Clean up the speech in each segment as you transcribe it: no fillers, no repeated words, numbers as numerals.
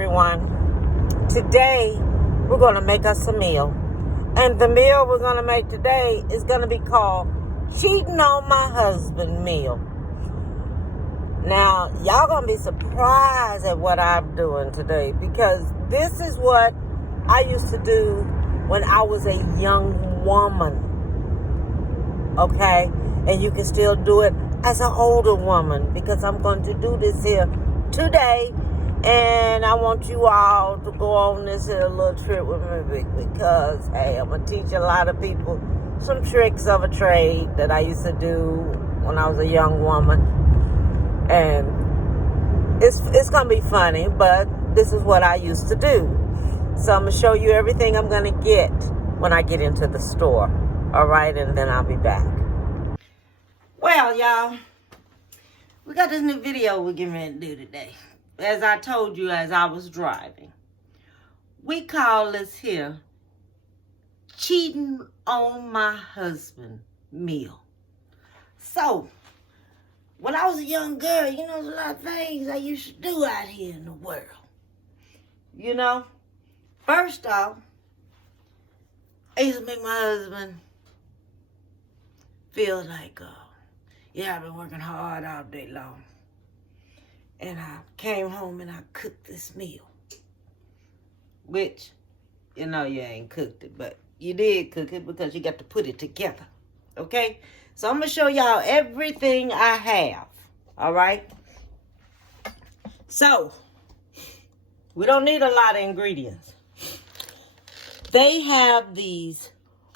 everyone. Today, we're going to make us a meal. And the meal we're going to make today is going to be called Cheating on My Husband Meal. Now, y'all going to be surprised at what I'm doing today, because this is what I used to do when I was a young woman. Okay? And you can still do it as an older woman, because I'm going to do this here today. And I want you all to go on this little trip with me, because, hey, I'm going to teach a lot of people some tricks of a trade that I used to do when I was a young woman. And it's going to be funny, but this is what I used to do. So I'm going to show you everything I'm going to get when I get into the store. All right, and then I'll be back. Well, y'all, we got this new video we're getting ready to do today. As I told you as I was driving, we call this here Cheating on My Husband Meal. So, when I was a young girl, you know, there's a lot of things I used to do out here in the world. You know, first off, I used to make my husband feel like, yeah, I've been working hard all day long. And I came home and I cooked this meal. Which, you know, you ain't cooked it, but you did cook it because you got to put it together. Okay? So I'm going to show y'all everything I have. All right? So, we don't need a lot of ingredients. They have these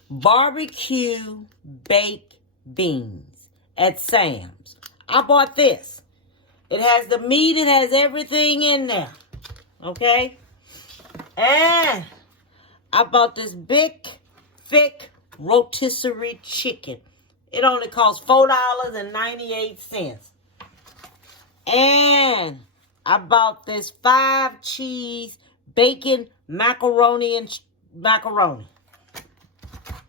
barbecue baked beans at Sam's. I bought this. It has the meat. It has everything in there. Okay? And I bought this big, thick rotisserie chicken. It only costs $4.98. And I bought this 5-cheese bacon macaroni and macaroni.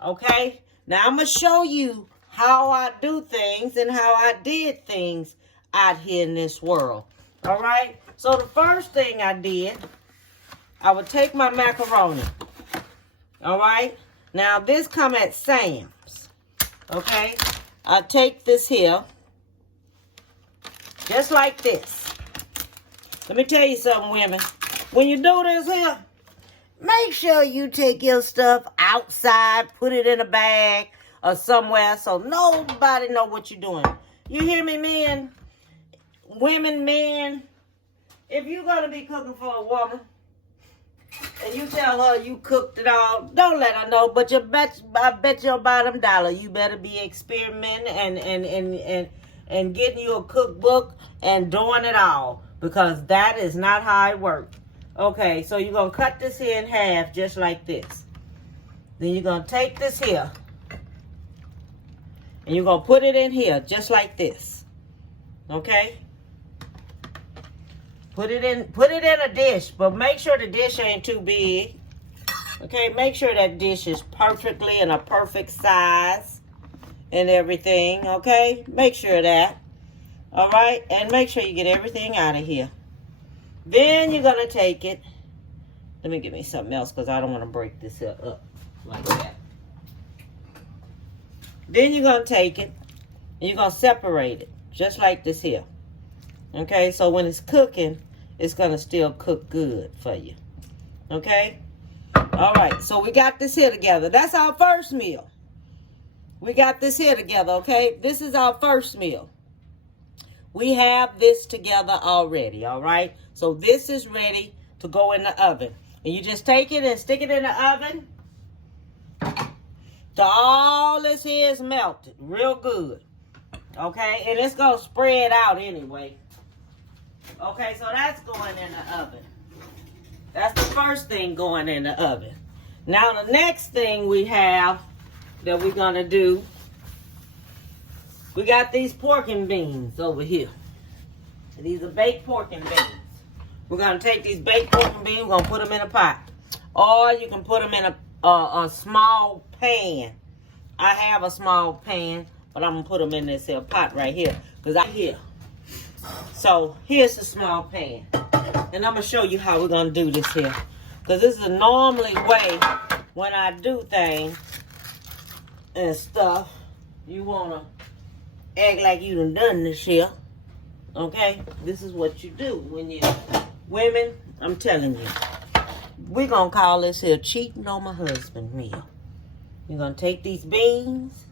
Okay? Now I'm going to show you how I do things and how I did things out here in this world. All right? So the first thing I did, I would take my macaroni. All right? Now this come at Sam's. Okay? I take this here, just like this. Let me tell you something, women. When you do this here, make sure you take your stuff outside, put it in a bag or somewhere so nobody know what you're doing. You hear me, men? Women, men, if you're going to be cooking for a woman and you tell her you cooked it all, don't let her know. But I bet your bottom dollar you better be experimenting and getting you a cookbook and doing it all, because that is not how it works. Okay, so you're going to cut this here in half just like this. Then you're going to take this here and you're going to put it in here just like this. Okay? Put it in a dish, but make sure the dish ain't too big. Okay, make sure that dish is perfectly in a perfect size and everything. Okay, make sure of that. All right, and make sure you get everything out of here. Then you're gonna take it. Let me get me something else, because I don't want to break this up like that. Then you're gonna take it and you're gonna separate it just like this here. Okay, so when it's cooking, it's going to still cook good for you. Okay? All right, so we got this here together. That's our first meal. We got this here together, okay? This is our first meal. We have this together already, all right? So this is ready to go in the oven. And you just take it and stick it in the oven till all this here is melted real good. Okay? And it's going to spread out anyway. Okay, so that's going in the oven. That's the first thing going in the oven. Now the next thing we have that we're going to do, we got these pork and beans over here. These are baked pork and beans. We're going to take these baked pork and beans, we're going to put them in a pot. Or you can put them in a small pan. I have a small pan, but I'm going to put them in this here pot right here. Because I here. So here's the small pan. And I'm going to show you how we're going to do this here. Because this is the normally way when I do things and stuff. You want to act like you done this here. Okay? This is what you do when you're women. I'm telling you. We're going to call this here cheating on my husband meal. You're going to take these beans.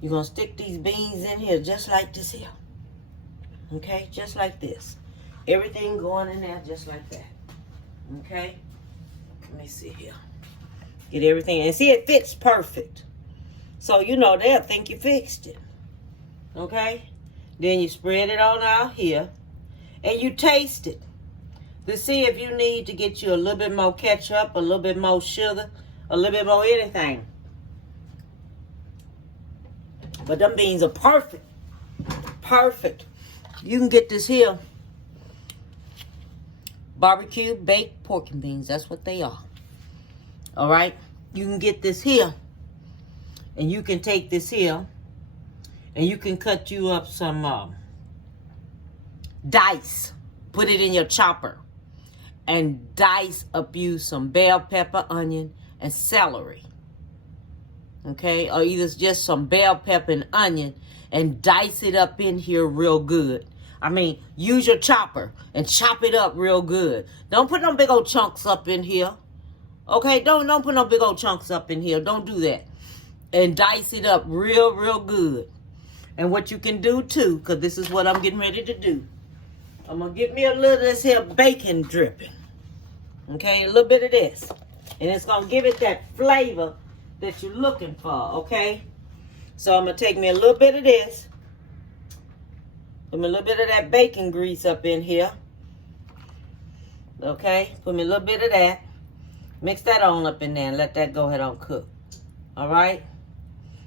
You're going to stick these beans in here just like this here. Okay? Just like this. Everything going in there just like that. Okay? Let me see here. Get everything. And see, it fits perfect. So, you know, they'll think you fixed it. Okay? Then you spread it on out here. And you taste it. To see if you need to get you a little bit more ketchup, a little bit more sugar, a little bit more anything. But them beans are perfect. Perfect. You can get this here. Barbecue baked pork and beans. That's what they are. All right. You can get this here. And you can take this here. And you can cut you up some dice. Put it in your chopper. And dice up you some bell pepper, onion, and celery. Okay. Or either just some bell pepper and onion. And dice it up in here real good. I mean, use your chopper and chop it up real good. Don't put no big old chunks up in here. Okay, don't put no big old chunks up in here. Don't do that. And dice it up real good. And what you can do too, because this is what I'm getting ready to do. I'm going to get me a little of this here bacon dripping. Okay, a little bit of this. And it's going to give it that flavor that you're looking for, okay? So I'm going to take me a little bit of this. Put me a little bit of that bacon grease up in here. Okay, put me a little bit of that. Mix that on up in there and let that go ahead and cook. All right?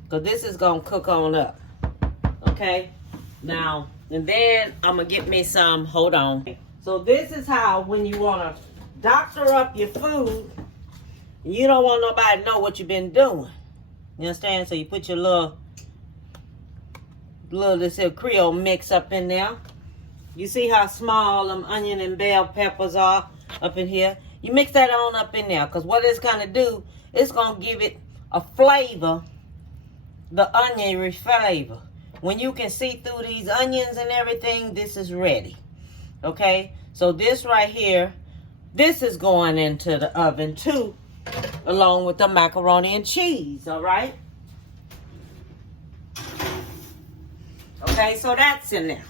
Because this is going to cook on up. Okay? Now, and then I'm going to get me some, hold on. So this is how when you want to doctor up your food, you don't want nobody to know what you've been doing. You understand? So you put your little this here Creole mix up in there. You see how small them onion and bell peppers are up in here? You mix that on up in there, because what it's going to do, it's going to give it a flavor, the onion flavor. When you can see through these onions and everything, this is ready. Okay? So this right here, this is going into the oven too, along with the macaroni and cheese, all right? Okay, so that's in there.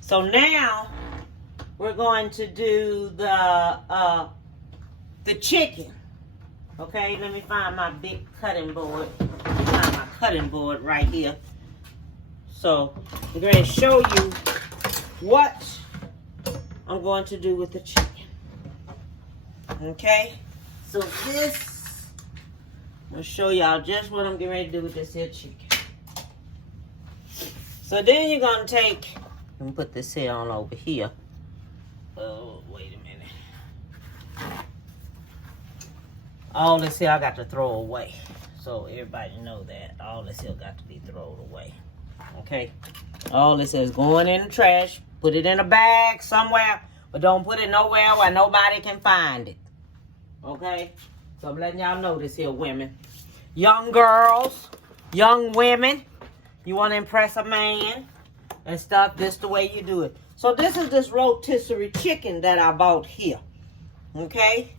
So now we're going to do the chicken. Okay, let me find my big cutting board. Let me find my cutting board right here. So I'm going to show you what I'm going to do with the chicken. Okay, so this, I'm going to show y'all just what I'm getting ready to do with this here chicken. So then you're going to take, let me put this here on over here. Oh, wait a minute. All this here I got to throw away. So everybody know that. All this here got to be thrown away. Okay? All this is going in the trash. Put it in a bag somewhere. But don't put it nowhere where nobody can find it. Okay? So I'm letting y'all know this here, women. Young girls, young women. You want to impress a man and stuff, this the way you do it. So this is this rotisserie chicken that I bought here. Okay?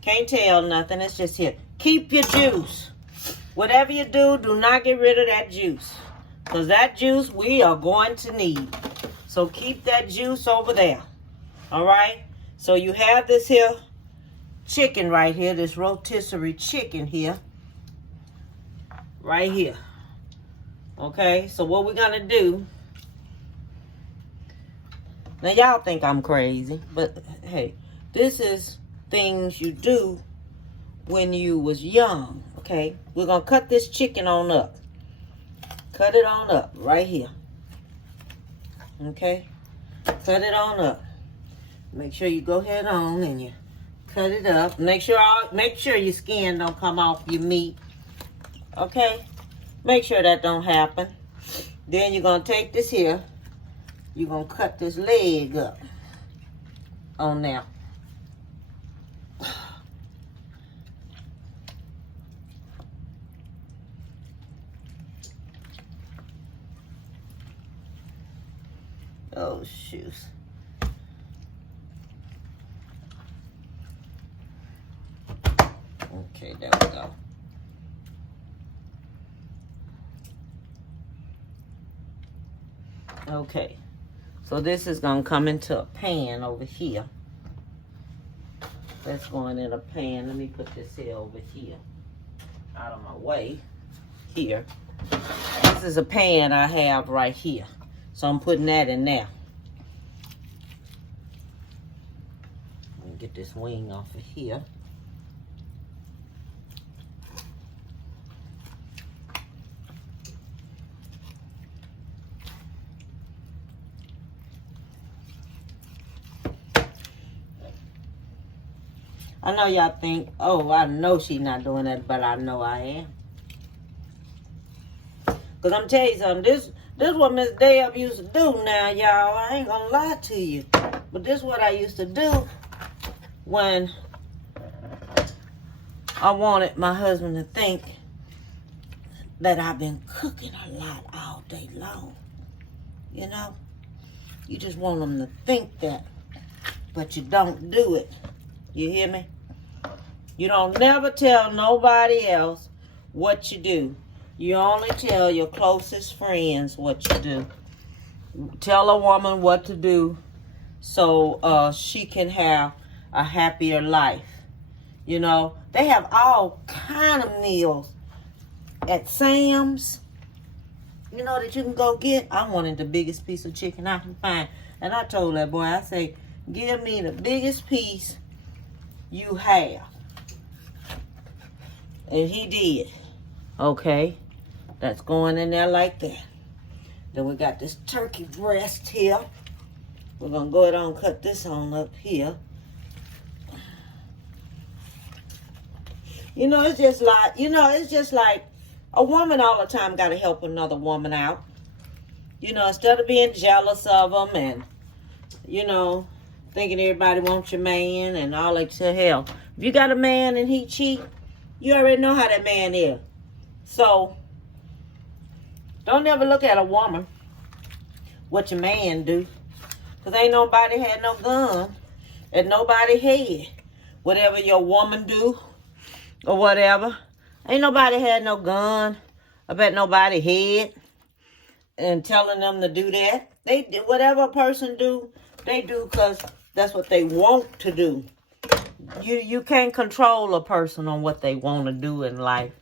Can't tell nothing. It's just here. Keep your juice. Whatever you do, do not get rid of that juice. Because that juice we are going to need. So keep that juice over there. Alright? So you have this here chicken right here. This rotisserie chicken here. Right here. Okay, so what we're going to do. Now, y'all think I'm crazy. But, hey, this is things you do when you was young. Okay, we're going to cut this chicken on up. Cut it on up right here. Okay, cut it on up. Make sure you go ahead on and you cut it up. Make sure your skin don't come off your meat. Okay. Make sure that don't happen. Then you're going to take this here. you're going to cut this leg up on there. Oh, shoes. Okay, there we go. Okay, so this is going to come into a pan over here. That's going in a pan. Let me put this here over here, out of my way. Here. This is a pan I have right here. So I'm putting that in there. Let me get this wing off of here. I know y'all think, oh, I know she's not doing that, but I know I am. Because I'm telling you something, this is what Miss Deb used to do now, y'all. I ain't gonna lie to you. But this is what I used to do when I wanted my husband to think that I've been cooking a lot all day long. You know? You just want them to think that, but you don't do it. You hear me? You don't never tell nobody else what you do. You only tell your closest friends what you do. Tell a woman what to do so she can have a happier life. You know, they have all kind of meals at Sam's, you know, that you can go get. I wanted the biggest piece of chicken I can find. And I told that boy, I say, give me the biggest piece you have. And he did. Okay. That's going in there like that. Then we got this turkey breast here. We're going to go ahead and cut this on up here. You know, it's just like a woman all the time got to help another woman out. You know, instead of being jealous of them and, you know, thinking everybody wants your man and all that to hell. If you got a man and he cheat, you already know how that man is. So, don't ever look at a woman, what your man do. Because ain't nobody had no gun at nobody's head. Whatever your woman do or whatever. Ain't nobody had no gun up at nobody's head and telling them to do that. They whatever a person do, they do because that's what they want to do. You can't control a person on what they want to do in life.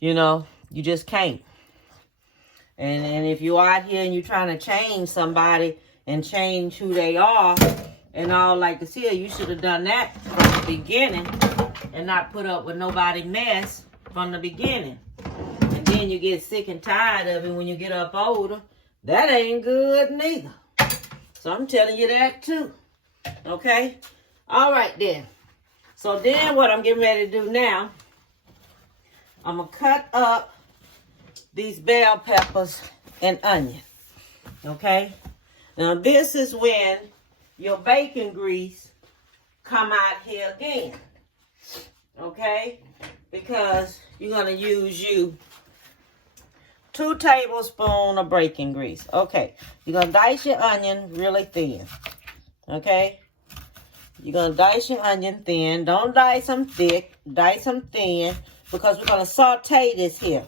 You know, you just can't. And if you're out here and you're trying to change somebody and change who they are and all like this here, you should have done that from the beginning and not put up with nobody mess from the beginning. And then you get sick and tired of it when you get up older. That ain't good neither. So I'm telling you that too. Okay? All right then. So then what I'm getting ready to do now, I'm going to cut up these bell peppers and onion. Okay? Now this is when your bacon grease come out here again. Okay? Because you're going to use 2 tablespoons of bacon grease. Okay. You're going to dice your onion really thin. Okay? You're going to dice your onion thin. Don't dice them thick. Dice them thin. Because we're going to saute this here.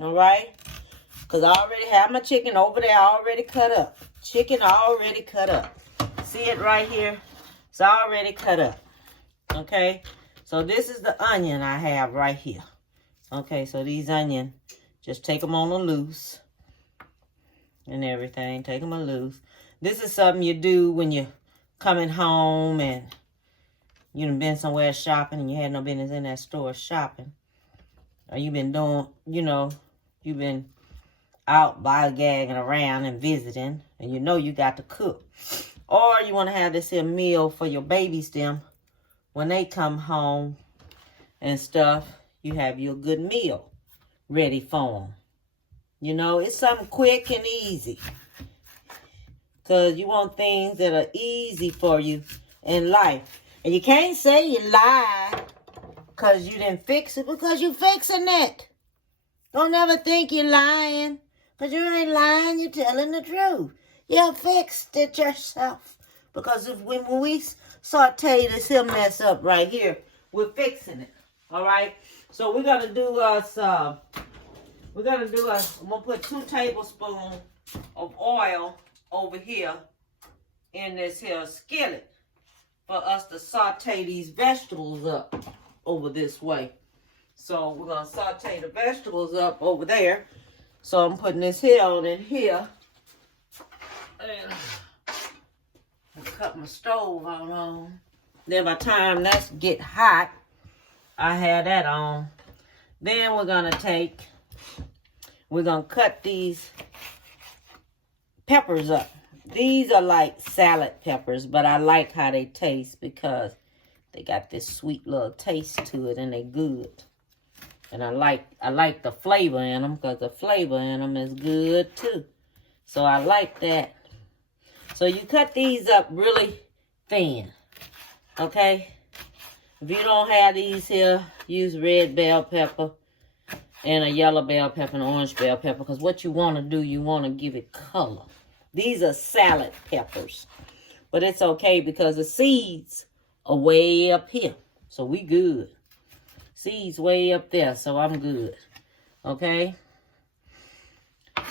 Alright? Because I already have my chicken over there already cut up. Chicken already cut up. See it right here? It's already cut up. Okay? So this is the onion I have right here. Okay, so these onions, just take them on the loose. And everything. Take them on loose. This is something you do when you're coming home and you done been somewhere shopping and you had no business in that store shopping. Or you've been doing, you know, you've been out gagging around and visiting. And you know you got to cook. Or you want to have this here meal for your babies them. When they come home and stuff, you have your good meal ready for them. You know, it's something quick and easy. Because you want things that are easy for you in life. And you can't say you lied because you didn't fix it, because you fixing it. Don't ever think you're lying, because you ain't lying, you're telling the truth. You fixed it yourself. Because when we saute this here mess up right here, we're fixing it. All right? So we're going to do us, I'm going to put 2 tablespoons of oil over here in this here skillet for us to saute these vegetables up over this way. So we're going to saute the vegetables up over there. So I'm putting this here on in here. And I'll cut my stove on. Then by the time that get hot, I have that on. Then we're going to cut these peppers up. These are like salad peppers, but I like how they taste because they got this sweet little taste to it and they good. And I like the flavor in them because the flavor in them is good too. So I like that. So you cut these up really thin, okay? If you don't have these here, use red bell pepper and a yellow bell pepper and orange bell pepper, because what you want to do, you want to give it color. These are salad peppers, but it's okay because the seeds are way up here, so we good. Seeds way up there, so I'm good, okay?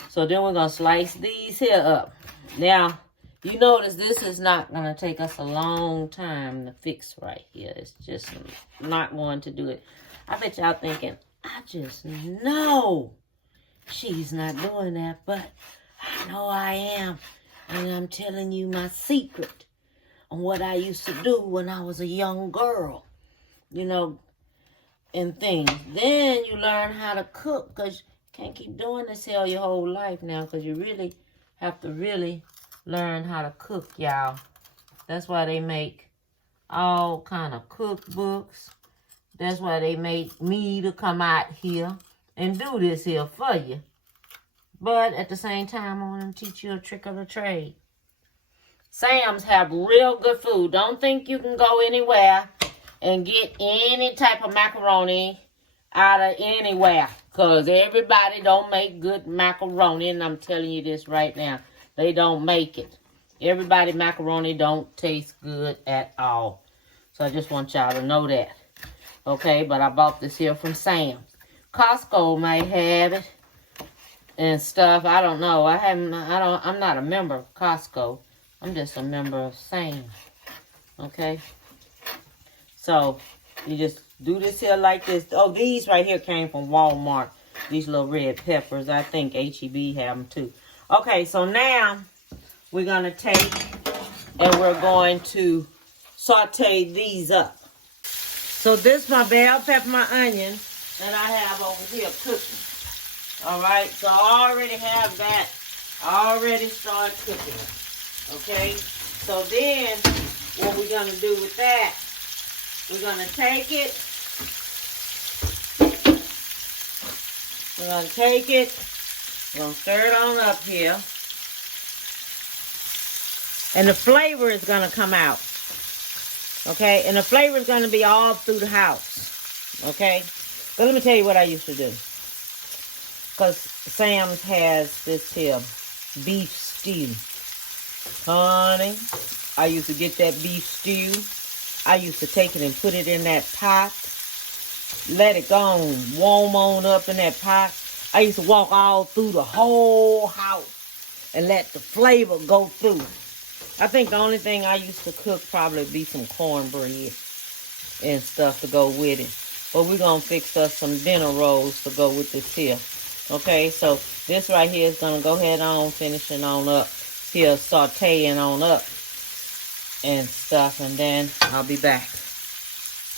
So then we're going to slice these here up. Now, you notice this is not going to take us a long time to fix right here. It's just not going to do it. I bet y'all thinking, I just know she's not doing that, but I know I am. And I'm telling you my secret on what I used to do when I was a young girl, you know, and things. Then you learn how to cook, because you can't keep doing this here your whole life now, because you really have to learn how to cook, y'all. That's why they make all kind of cookbooks. That's why they make me to come out here and do this here for you. But at the same time, I want to teach you a trick of the trade. Sam's have real good food. Don't think you can go anywhere and get any type of macaroni out of anywhere, because everybody don't make good macaroni, and I'm telling you this right now. They don't make it. Everybody macaroni don't taste good at all. So I just want y'all to know that. Okay, but I bought this here from Sam's. Costco may have it and stuff. I don't know. I'm not a member of Costco. I'm just a member of Sam's. Okay? So you just do this here like this. Oh, these right here came from Walmart. These little red peppers. I think H-E-B have them too. Okay, so now we're going to take and we're going to saute these up. So this my bell pepper, my onion that I have over here cooking. All right, so I already have that. I already started cooking it. Okay, so then what we're going to do with that, we're going to take it. We're going to take it. We're going to stir it on up here. And the flavor is going to come out. Okay? And the flavor is going to be all through the house. Okay? But let me tell you what I used to do. Because Sam's has this here beef stew. Honey, I used to get that beef stew. I used to take it and put it in that pot. Let it go on, warm on up in that pot. I used to walk all through the whole house and let the flavor go through. I think the only thing I used to cook probably be some cornbread and stuff to go with it. But we're going to fix us some dinner rolls to go with this here. Okay, so this right here is going to go ahead on finishing on up here, sauteing on up and stuff, and then I'll be back.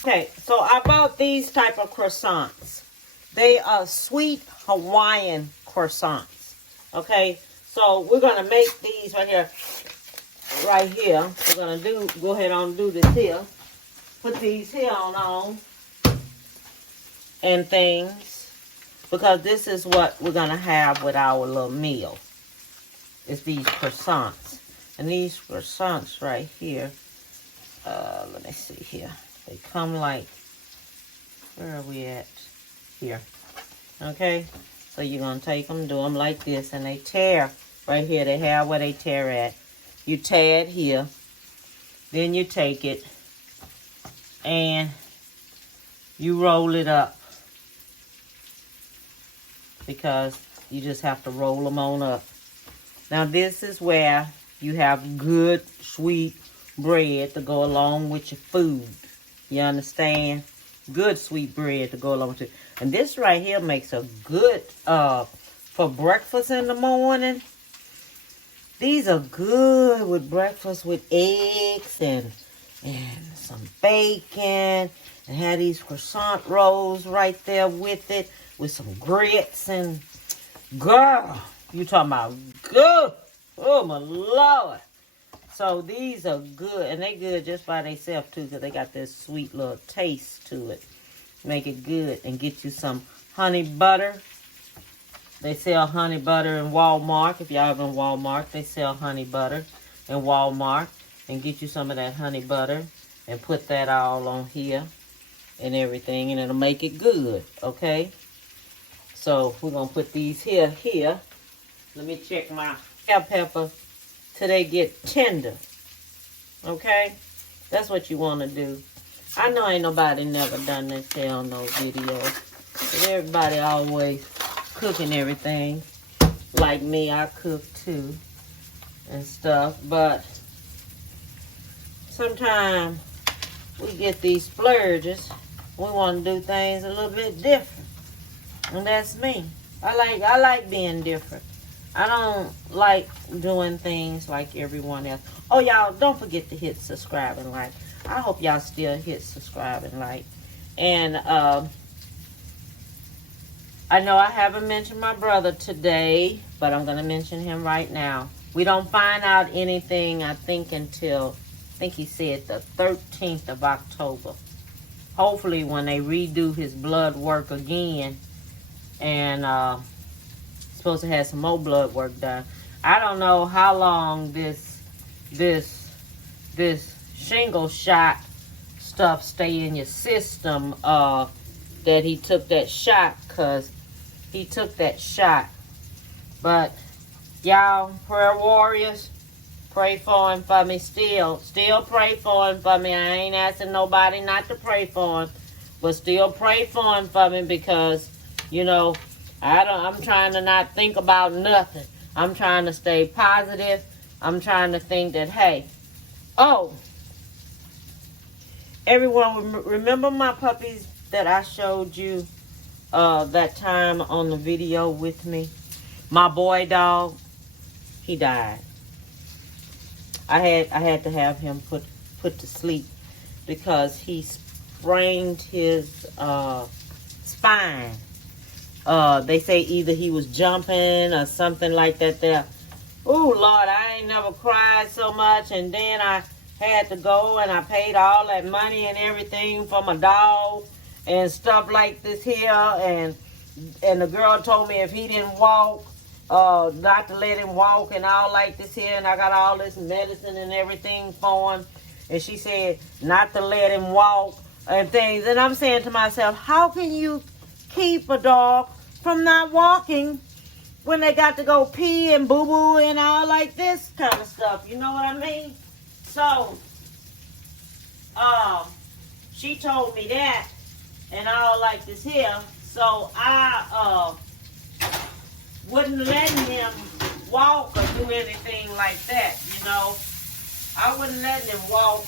Okay, so I bought these type of croissants. They are sweet Hawaiian croissants. Okay, so we're going to make these right here. Right here. We're going to go ahead on and do this here. Put these here on and things. Because this is what we're going to have with our little meal. It's these croissants. And these croissants right here, let me see here. They come like, where are we at? Here. Okay? So you're going to take them, do them like this, and they tear right here. They have where they tear at. You tear it here. Then you take it and you roll it up, because you just have to roll them on up. Now this is where you have good sweet bread to go along with your food. You understand? Good sweet bread to go along with it. And this right here makes a good for breakfast in the morning. These are good with breakfast with eggs and some bacon, and have these croissant rolls right there with it, with some grits. And girl, you talking about good. Oh my Lord. So these are good, and they good just by themselves too, because they got this sweet little taste to it. Make it good. And get you some honey butter. They sell honey butter in Walmart. If y'all in Walmart, they sell honey butter in Walmart. And get you some of that honey butter and put that all on here and everything, and it'll make it good, okay? So we're going to put these here. Let me check my bell pepper till they get tender, okay? That's what you want to do. I know ain't nobody never done this here on no videos. But everybody always cooking everything. Like me, I cook too and stuff. But sometimes we get these splurges. We want to do things a little bit different. And that's me. I like being different. I don't like doing things like everyone else. Oh, y'all, don't forget to hit subscribe and like. I hope y'all still hit subscribe and like. And I know I haven't mentioned my brother today, but I'm going to mention him right now. We don't find out anything, I think, until, I think he said the 13th of October. Hopefully when they redo his blood work again, and supposed to have some more blood work done. I don't know how long this shingle shot stuff stay in your system, that he took that shot, because he took that shot. But y'all, prayer warriors, pray for him for me still pray for him for me. I ain't asking nobody not to pray for him, but still pray for him for me, because you know, I'm trying to not think about nothing. I'm trying to stay positive. I'm trying to think that, hey, oh, everyone, remember my puppies that I showed you that time on the video with me? My boy dog, he died. I had to have him put to sleep because he sprained his spine. They say either he was jumping or something like that there. Oh, Lord, I ain't never cried so much. And then I had to go and I paid all that money and everything for my dog and stuff like this here. And the girl told me if he didn't walk, not to let him walk and all like this here. And I got all this medicine and everything for him. And she said not to let him walk and things. And I'm saying to myself, how can you keep a dog from not walking when they got to go pee and boo-boo and all like this kind of stuff? You know what I mean? So, she told me that and all like this here. So I wouldn't let him walk or do anything like that, you know. I wouldn't let him walk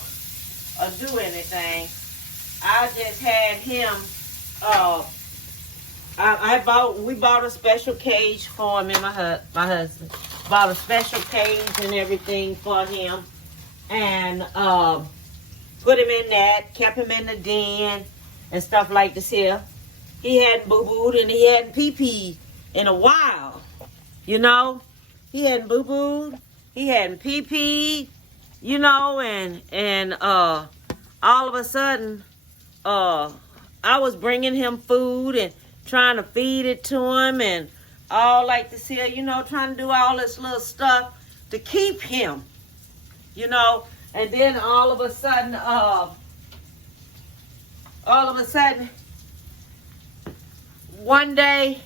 or do anything. I just had him, we bought a special cage for him, and my husband bought a special cage and everything for him, and put him in that, kept him in the den and stuff like this here. He hadn't boo-booed and he hadn't pee-peed in a while, you know. He hadn't boo-booed, he hadn't pee-peed, you know, and all of a sudden, I was bringing him food and trying to feed it to him and all like this here, you know, trying to do all this little stuff to keep him you know. And then all of a sudden, one day,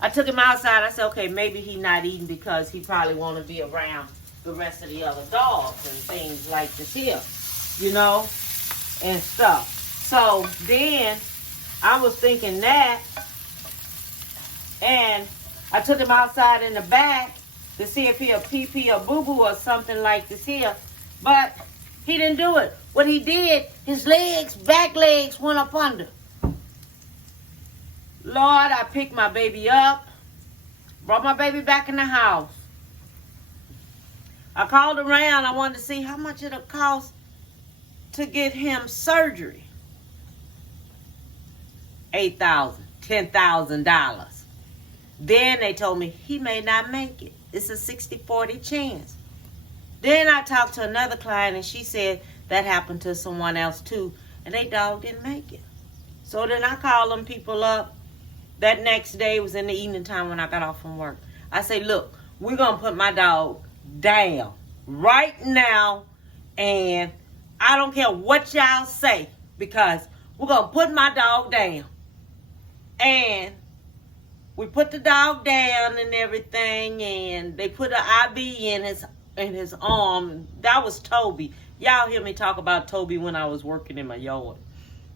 I took him outside. I said, okay, maybe he's not eating because he probably want to be around the rest of the other dogs and things like this here, you know, and stuff. So then I was thinking that, and I took him outside in the back to see if he'll pee-pee or boo-boo or something like this here. But he didn't do it. What he did, his legs, back legs went up under. Lord, I picked my baby up, brought my baby back in the house. I called around. I wanted to see how much it'll cost to get him surgery. $8,000, $10,000. Then they told me he may not make it. It's a 60-40 chance. Then I talked to another client, and she said that happened to someone else too, and their dog didn't make it. So then I called them people up. That next day was in the evening time when I got off from work. I say, look, we're going to put my dog down right now, and I don't care what y'all say, because we're going to put my dog down. And we put the dog down and everything, and they put an IV in his arm. That was Toby. Y'all hear me talk about Toby when I was working in my yard,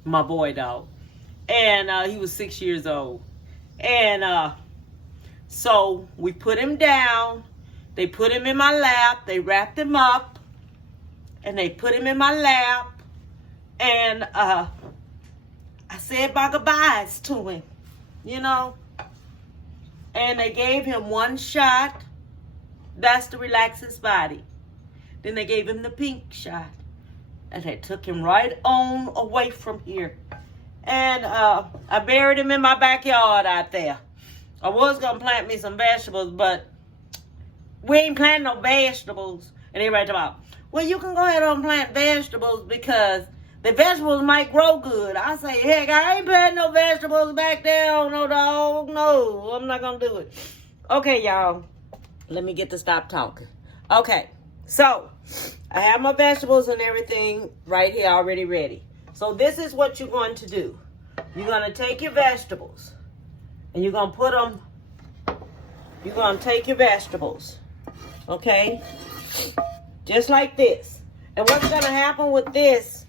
my boy dog. And he was 6 years old. And so we put him down. They put him in my lap. They wrapped him up. And they put him in my lap. And I said my goodbyes to him, you know. And they gave him one shot. That's to relax his body. Then they gave him the pink shot. And they took him right on away from here. And I buried him in my backyard out there. I was going to plant me some vegetables, but we ain't planting no vegetables. And everybody talking about, well, you can go ahead and plant vegetables because the vegetables might grow good. I say, heck, I ain't planting no vegetables back there on no dog. No, I'm not going to do it. Okay, y'all. Let me get to stop talking. Okay, so I have my vegetables and everything right here already ready. So this is what you're going to do. You're going to take your vegetables and you're going to put them, you're going to take your vegetables, okay? Just like this. And what's going to happen with this,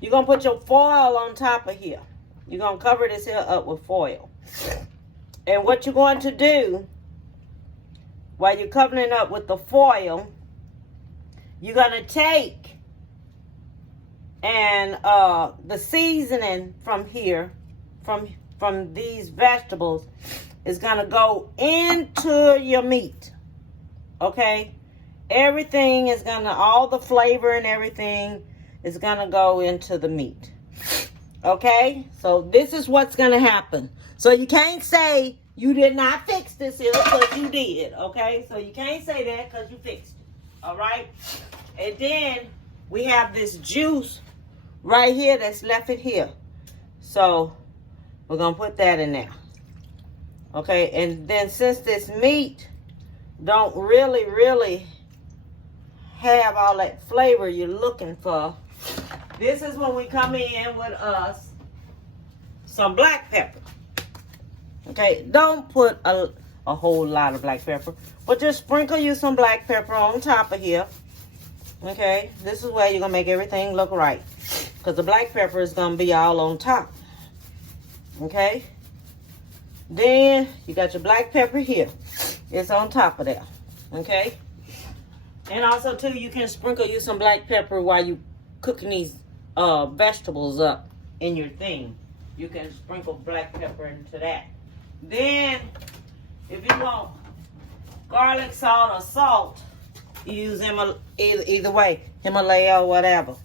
you're going to put your foil on top of here. You're going to cover this here up with foil. And what you're going to do, while you're covering it up with the foil, you're going to take and the seasoning from here, from these vegetables, is going to go into your meat. Okay? Everything is going to, all the flavor and everything is going to go into the meat. Okay? So this is what's going to happen. So you can't say you did not fix this here because you did. Okay? So you can't say that because you fixed it. All right? And then we have this juice right here that's left it here. So we're going to put that in there. Okay? And then since this meat don't really have all that flavor you're looking for, this is when we come in with us some black pepper. Okay? Don't put a whole lot of black pepper, but just sprinkle you some black pepper on top of here. Okay? This is where you're going to make everything look right, because the black pepper is going to be all on top. Okay? Then you got your black pepper here. It's on top of there. Okay? And also, too, you can sprinkle you some black pepper while you cooking these vegetables up in your thing. You can sprinkle black pepper into that. Then, if you want garlic salt or salt, you use either way, Himalaya or whatever.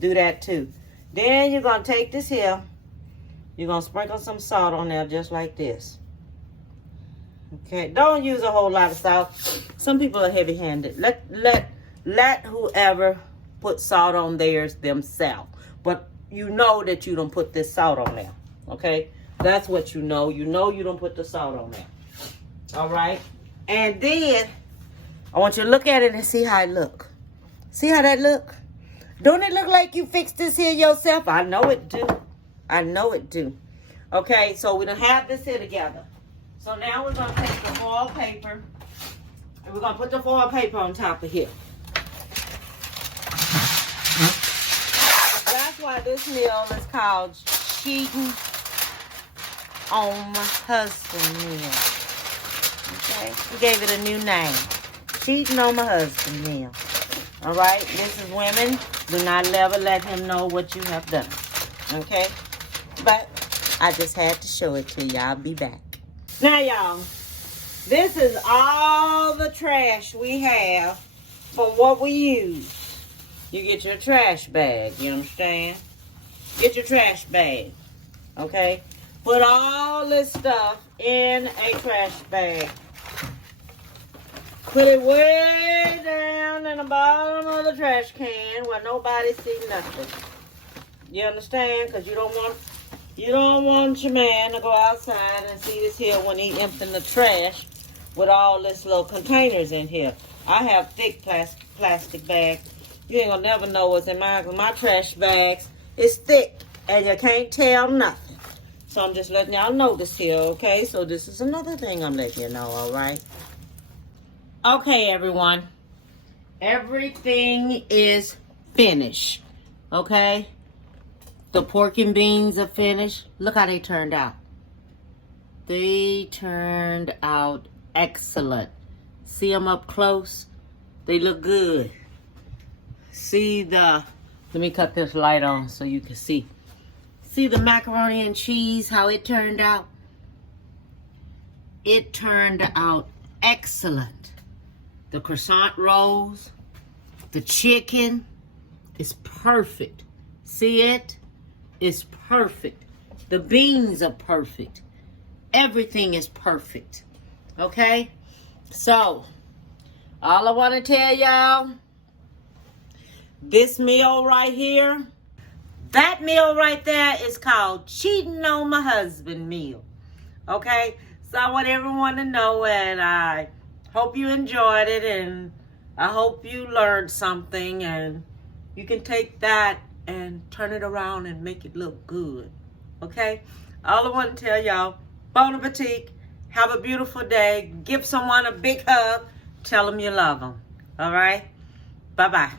Do that too. Then you're going to take this here. You're going to sprinkle some salt on there just like this. Okay, don't use a whole lot of salt. Some people are heavy-handed. Let whoever put salt on theirs themselves. But you know that you don't put this salt on there. Okay? That's what you know. You know you don't put the salt on there. All right? And then I want you to look at it and see how it look. See how that look? Don't it look like you fixed this here yourself? I know it do. I know it do. Okay, so we done have this here together. So now we're going to take the foil paper, and we're going to put the foil paper on top of here. That's why this meal is called cheating on my husband meal. Okay, we gave it a new name. Cheating on my husband meal. All right, this is women. Do not ever let him know what you have done. Okay, but I just had to show it to you. I'll be back. Now, y'all, this is all the trash we have from what we use. You get your trash bag, you understand? Get your trash bag, okay? Put all this stuff in a trash bag. Put it way down in the bottom of the trash can where nobody sees nothing. You understand? Because you don't want your man to go outside and see this here when he emptying the trash with all this little containers in here. I have thick plastic bags. You ain't gonna never know what's in mine, 'cause my trash bags is thick and you can't tell nothing. So I'm just letting y'all know this here, okay? So this is another thing I'm letting you know, all right? Okay, everyone. Everything is finished, okay? The pork and beans are finished. Look how they turned out. They turned out excellent. See them up close? They look good. See let me cut this light on so you can see. See the macaroni and cheese, how it turned out? It turned out excellent. The croissant rolls, the chicken is perfect. See it? It's perfect. The beans are perfect. Everything is perfect. Okay? So, all I want to tell y'all, this meal right here, that meal right there is called cheating on my husband meal. Okay? So I want everyone to know, and I hope you enjoyed it, and I hope you learned something, and you can take that and turn it around and make it look good. Okay? All I want to tell y'all, bon appetit. Have a beautiful day. Give someone a big hug. Tell them you love them. All right? Bye-bye.